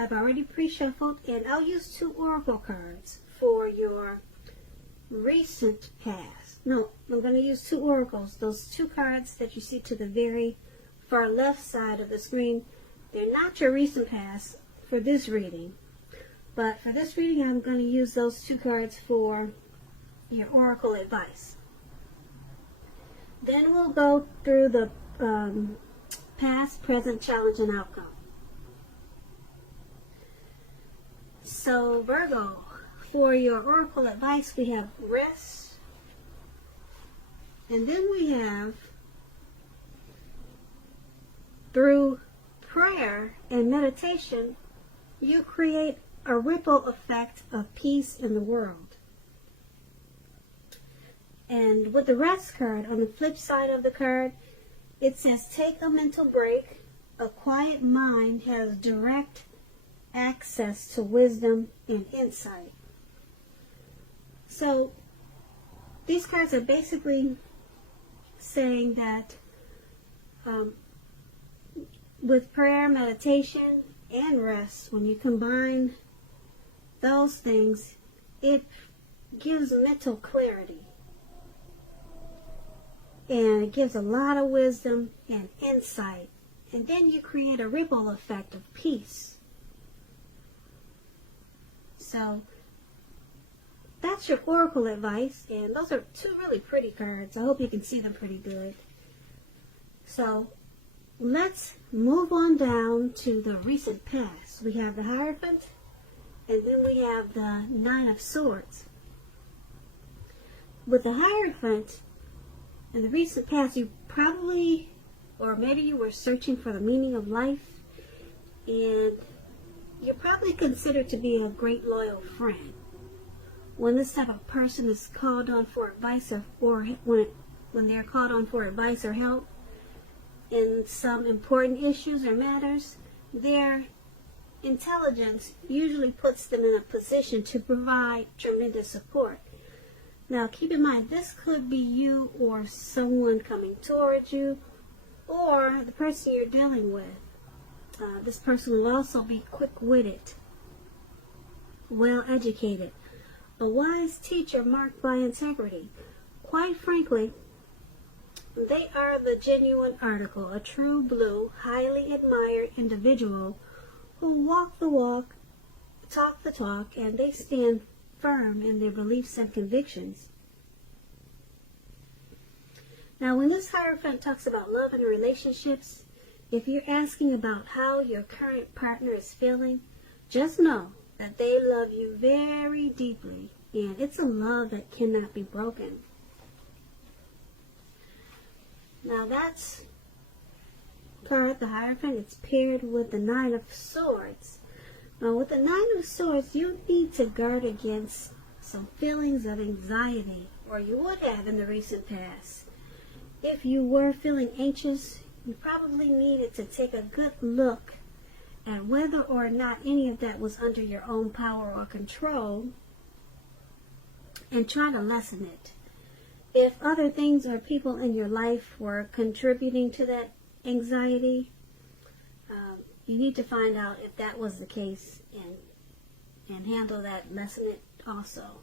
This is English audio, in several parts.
I've already pre-shuffled, and I'll use 2 oracle cards for your recent past. No, I'm going to use 2 oracles. Those 2 cards that you see to the very far left side of the screen, they're not your recent past for this reading. But for this reading, I'm going to use those 2 cards for your oracle advice. Then we'll go through the past, present, challenge, and outcome. So Virgo, for your oracle advice, we have rest, and then we have through prayer and meditation, you create a ripple effect of peace in the world. And with the rest card, on the flip side of the card, it says take a mental break. A quiet mind has direct access to wisdom and insight. So these cards are basically saying that with prayer, meditation, and rest, when you combine those things, it gives mental clarity. And it gives a lot of wisdom and insight. And then you create a ripple effect of peace. So that's your oracle advice, and those are 2 really pretty cards. I hope you can see them pretty good. So let's move on down to the recent past. We have the Hierophant, and then we have the 9 of Swords. With the Hierophant, in the recent past, you probably, or maybe you were searching for the meaning of life, and you're probably considered to be a great loyal friend. When this type of person is called on for advice, or when they're called on for advice or help in some important issues or matters, their intelligence usually puts them in a position to provide tremendous support. Now keep in mind, this could be you or someone coming towards you, or the person you're dealing with. This person will also be quick-witted, well-educated, a wise teacher marked by integrity. Quite frankly, they are the genuine article, a true blue, highly admired individual who walk the walk, talk the talk, and they stand firm in their beliefs and convictions. Now, when this Hierophant talks about love and relationships, if you're asking about how your current partner is feeling, just know that they love you very deeply, and it's a love that cannot be broken. Now that's card, the Hierophant. It's paired with the 9 of Swords. Now with the 9 of Swords, you need to guard against some feelings of anxiety, or you would have in the recent past. If you were feeling anxious, you probably needed to take a good look at whether or not any of that was under your own power or control, and try to lessen it. If other things or people in your life were contributing to that anxiety, you need to find out if that was the case and handle that, lessen it also.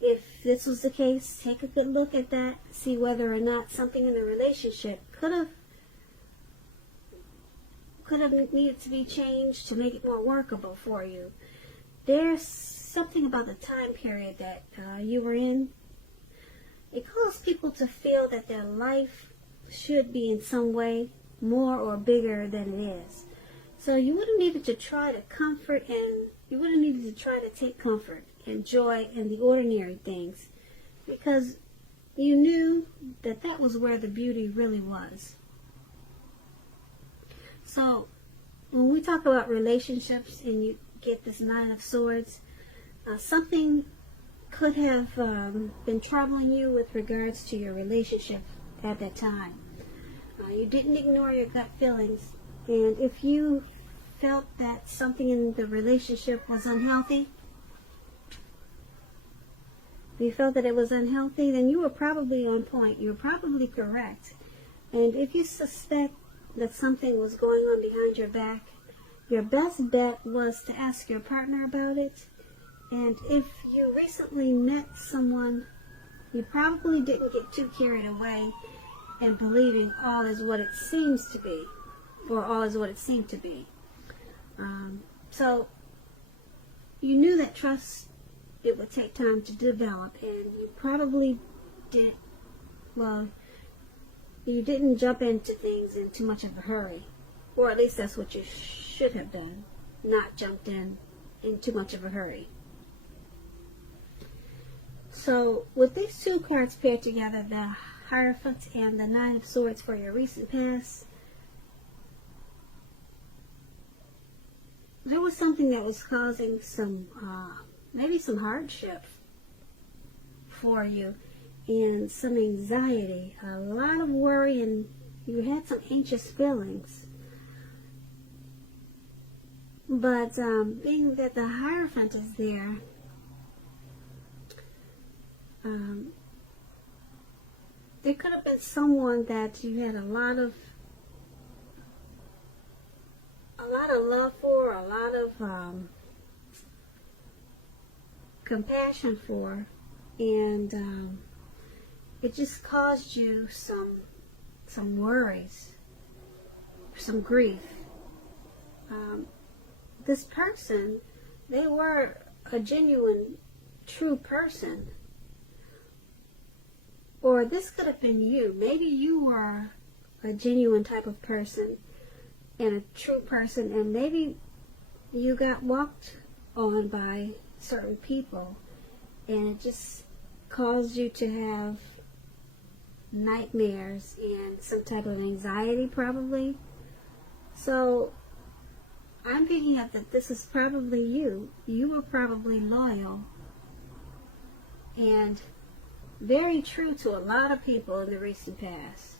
If this was the case, take a good look at that, see whether or not something in the relationship could have needed to be changed to make it more workable for you. There's something about the time period that you were in. It caused people to feel that their life should be in some way more or bigger than it is. So you would have needed to try to comfort, and you would have needed to try to take comfort and joy in the ordinary things, because you knew that that was where the beauty really was. So when we talk about relationships and you get this 9 of Swords, something could have been troubling you with regards to your relationship at that time. You didn't ignore your gut feelings, and if you felt that something in the relationship was unhealthy, if you felt that it was unhealthy, then you were probably on point. You were probably correct. And if you suspect that something was going on behind your back, your best bet was to ask your partner about it. And if you recently met someone, you probably didn't get too carried away and believing all is what it seems to be, or all is what it seemed to be. So you knew that trust, it would take time to develop, and you probably did, well, you didn't jump into things in too much of a hurry, or at least that's what you should have done, not jumped in too much of a hurry. So with these two cards paired together, the Hierophant and the Nine of Swords for your recent past, there was something that was causing some, maybe some hardship for you and some anxiety, a lot of worry, and you had some anxious feelings. But being that the Hierophant is there, there could have been someone that you had a lot of love for, a lot of compassion for, and it just caused you some worries, some grief. This person, they were a genuine, true person. Or this could have been you. Maybe you were a genuine type of person and a true person, and maybe you got walked on by certain people, and it just caused you to have nightmares and some type of anxiety, probably. So I'm picking up that this is probably you. You were probably loyal and very true to a lot of people in the recent past.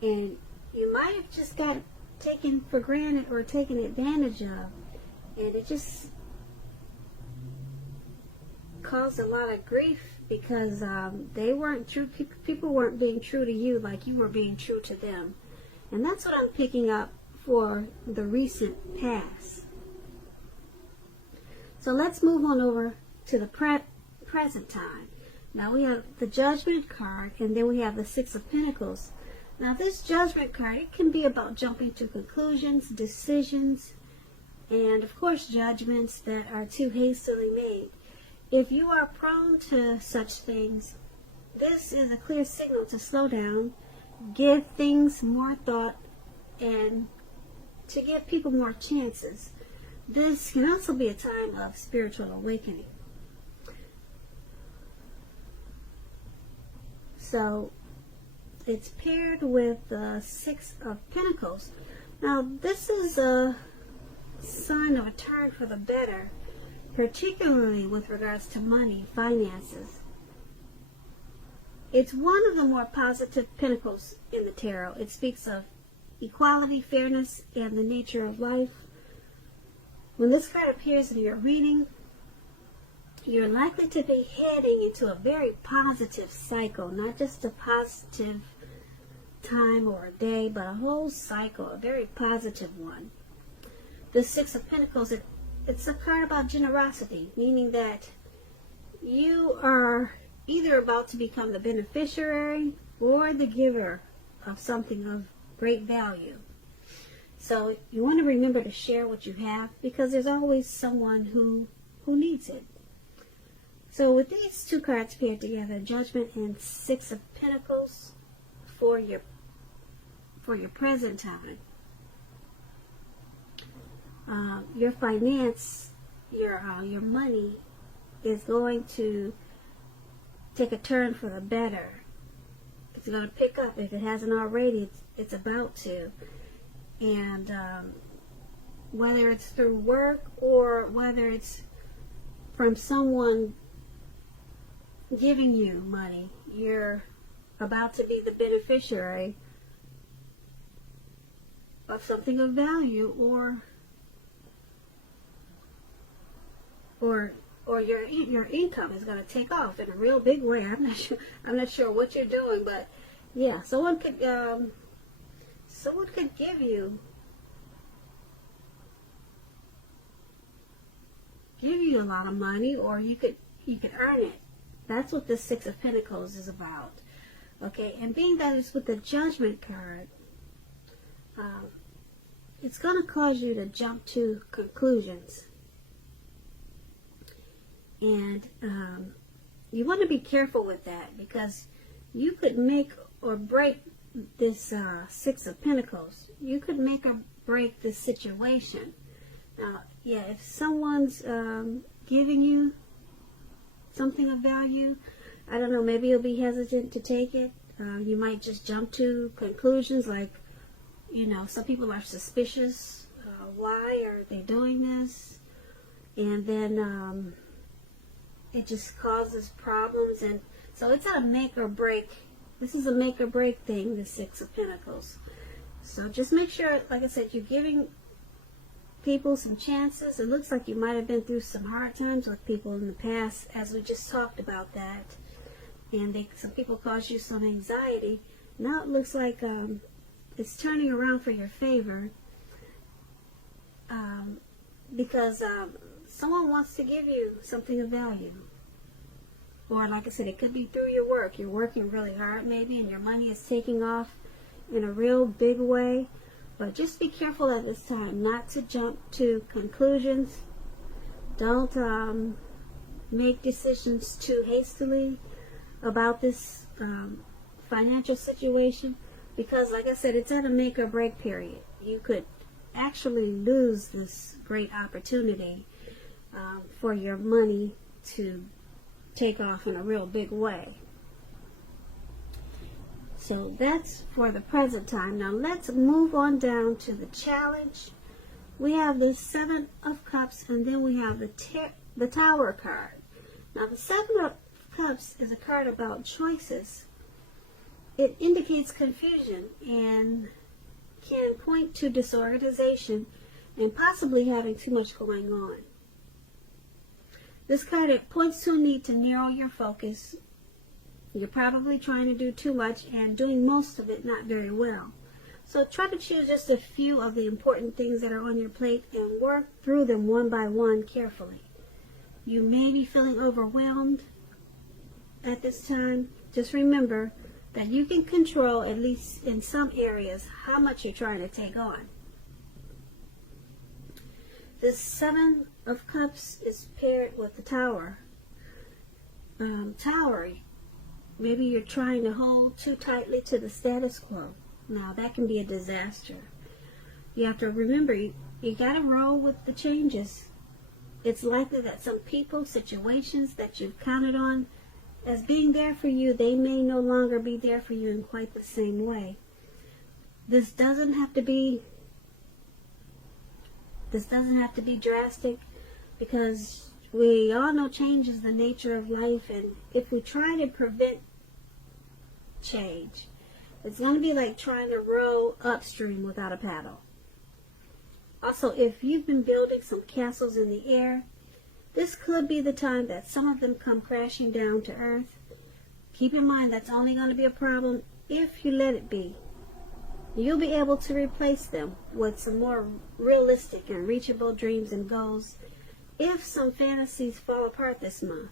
And you might have just got taken for granted or taken advantage of. And it just caused a lot of grief because they weren't true. People weren't being true to you like you were being true to them. And that's what I'm picking up for the recent past. So let's move on over to the present time. Now we have the Judgment card, and then we have the Six of Pentacles. Now this Judgment card, it can be about jumping to conclusions, decisions, and of course judgments that are too hastily made. If you are prone to such things, this is a clear signal to slow down, give things more thought, and to give people more chances. This can also be a time of spiritual awakening. So it's paired with the Six of Pentacles. Now this is a sign of a turn for the better, particularly with regards to money, finances. It's one of the more positive pentacles in the tarot. It speaks of equality, fairness, and the nature of life. When this card appears in your reading, you're likely to be heading into a very positive cycle, not just a positive time or a day, but a whole cycle, a very positive one. The Six of Pentacles, it's a card about generosity, meaning that you are either about to become the beneficiary or the giver of something of great value. So you want to remember to share what you have, because there's always someone who needs it. So with these two cards paired together, Judgment and Six of Pentacles for your present time, your finance, your money is going to take a turn for the better. It's going to pick up. If it hasn't already, it's about to. And whether it's through work or whether it's from someone giving you money, you're about to be the beneficiary of something of value, or your income is going to take off in a real big way. I'm not sure what you're doing, but yeah, someone could give you give you a lot of money, or you could earn it. That's what the Six of Pentacles is about. Okay, and being that it's with the Judgment card, it's going to cause you to jump to conclusions. And you want to be careful with that, because you could make or break this Six of Pentacles. You could make or break this situation. Now, yeah, if someone's giving you something of value, I don't know, maybe you'll be hesitant to take it. You might just jump to conclusions like, you know, some people are suspicious. Why are they doing this? And then it just causes problems. And so it's a make or break. This is a make or break thing, the Six of Pentacles. So just make sure, like I said, you're giving people some chances. It looks like you might have been through some hard times with people in the past, as we just talked about that. And some people cause you some anxiety. Now it looks like it's turning around for your favor, because someone wants to give you something of value. Or like I said, it could be through your work. You're working really hard maybe, and your money is taking off in a real big way. But just be careful at this time not to jump to conclusions. Don't make decisions too hastily about this financial situation, because like I said, it's at a make or break period. You could actually lose this great opportunity for your money to take off in a real big way. So that's for the present time. Now let's move on down to the challenge. We have the Seven of Cups, and then we have the Tower card. Now the Seven of Cups is a card about choices. It indicates confusion and can point to disorganization and possibly having too much going on. This card, it points to a need to narrow your focus. You're probably trying to do too much and doing most of it not very well. So try to choose just a few of the important things that are on your plate and work through them one by one carefully. You may be feeling overwhelmed at this time. Just remember that you can control, at least in some areas, how much you're trying to take on. This Seven of Cups is paired with the Tower. Tower, maybe you're trying to hold too tightly to the status quo. Now that can be a disaster. You have to remember, you got to roll with the changes. It's likely that some people, situations that you've counted on as being there for you, they may no longer be there for you in quite the same way. This doesn't have to be drastic, because we all know change is the nature of life, and if we try to prevent change, it's going to be like trying to row upstream without a paddle. Also, if you've been building some castles in the air, this could be the time that some of them come crashing down to earth. Keep in mind that's only going to be a problem if you let it be. You'll be able to replace them with some more realistic and reachable dreams and goals if some fantasies fall apart this month.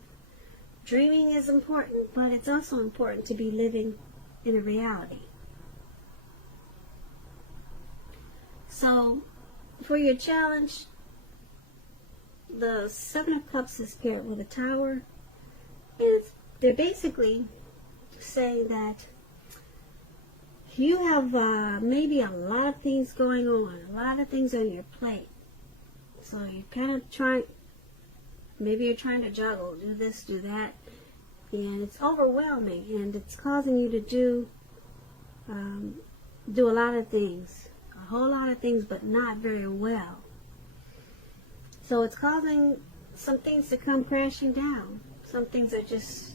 Dreaming is important, but it's also important to be living in a reality. So, for your challenge, the Seven of Cups is paired with a Tower, and they're basically saying that you have maybe a lot of things going on, a lot of things on your plate. So you kind of maybe you're trying to juggle, do this, do that, and it's overwhelming, and it's causing you to do a lot of things, a whole lot of things, but not very well. So it's causing some things to come crashing down. Some things are just,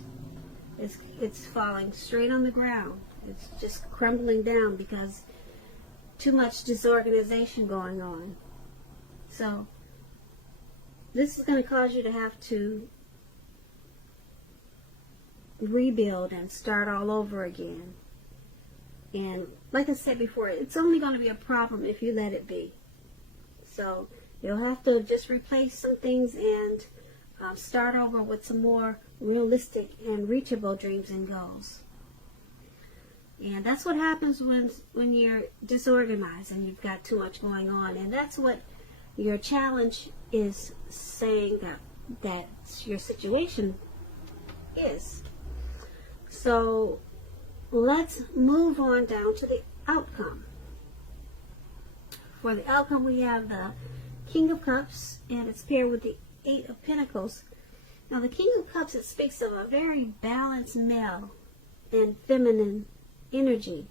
it's falling straight on the ground. It's just crumbling down because too much disorganization going on. So this is going to cause you to have to rebuild and start all over again. And like I said before, it's only going to be a problem if you let it be. So You'll have to just replace some things and start over with some more realistic and reachable dreams and goals. And that's what happens when you're disorganized and you've got too much going on. And that's what your challenge is saying that your situation is. So let's move on down to the outcome. For the outcome, we have the King of Cups, and it's paired with the Eight of Pentacles. Now, the King of Cups, it speaks of a very balanced male and feminine energy.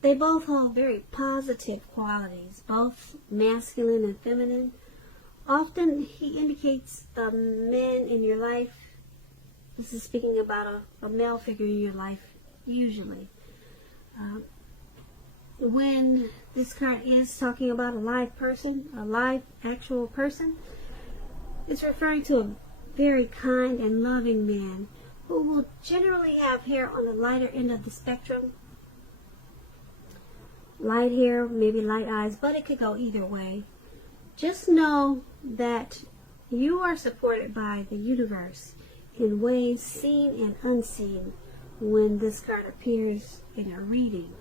They both hold very positive qualities, both masculine and feminine. Often, he indicates the men in your life. This is speaking about a male figure in your life, usually. When this card is talking about a live person, a live actual person, it's referring to a very kind and loving man who will generally have hair on the lighter end of the spectrum. Light hair, maybe light eyes, but it could go either way. Just know that you are supported by the universe in ways seen and unseen when this card appears in a reading.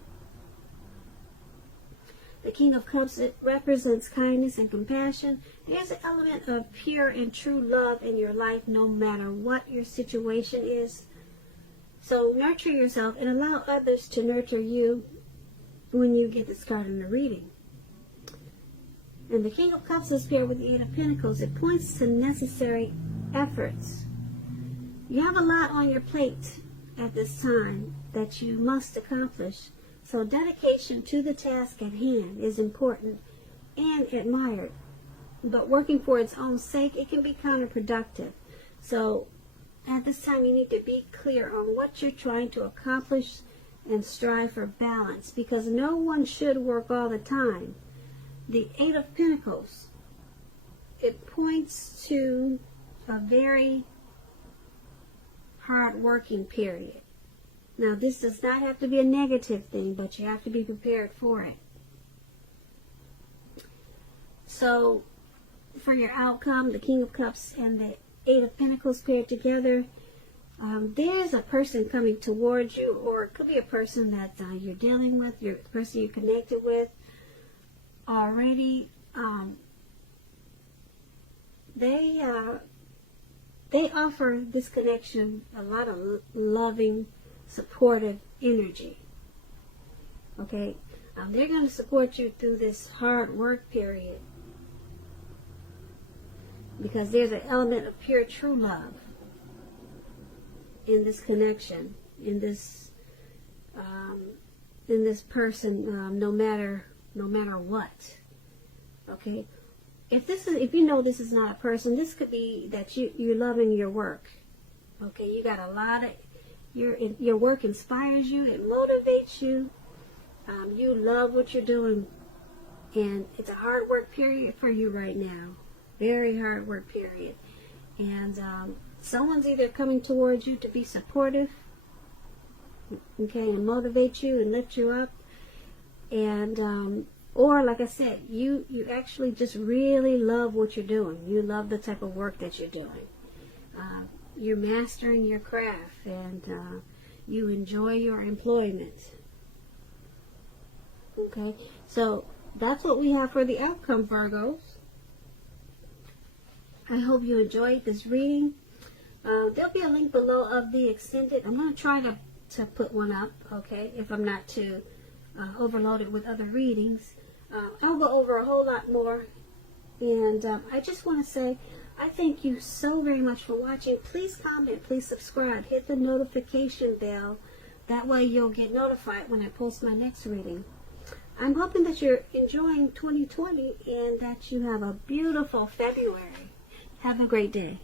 The King of Cups, it represents kindness and compassion. There's an element of pure and true love in your life no matter what your situation is. So nurture yourself and allow others to nurture you when you get this card in the reading. And the King of Cups is paired with the Eight of Pentacles. It points to necessary efforts. You have a lot on your plate at this time that you must accomplish. So dedication to the task at hand is important and admired. But working for its own sake, it can be counterproductive. So at this time, you need to be clear on what you're trying to accomplish and strive for balance, because no one should work all the time. The Eight of Pentacles, it points to a very hard working period. Now, this does not have to be a negative thing, but you have to be prepared for it. So, for your outcome, the King of Cups and the Eight of Pentacles paired together, there's a person coming towards you, or it could be a person that you're dealing with, the person you're connected with already. They offer this connection a lot of loving, supportive energy. Okay, they're going to support you through this hard work period, because there's an element of pure true love in this connection, in this person, no matter what. Okay, if you know this is not a person, this could be that you're loving your work. Okay, you got a lot of your work inspires you, it motivates you. You love what you're doing, and it's a hard work period for you right now. Very hard work period. And someone's either coming towards you to be supportive, okay, and motivate you and lift you up, and or like I said, you actually just really love what you're doing. You love the type of work that you're doing. You're mastering your craft, and you enjoy your employment. Okay, so that's what we have for the outcome, Virgos. I hope you enjoyed this reading. There'll be a link below of the extended. I'm going to try to put one up, okay, if I'm not too overloaded with other readings. I'll go over a whole lot more. And I just want to say, I thank you so very much for watching. Please comment, please subscribe, hit the notification bell. That way you'll get notified when I post my next reading. I'm hoping that you're enjoying 2020 and that you have a beautiful February. Have a great day.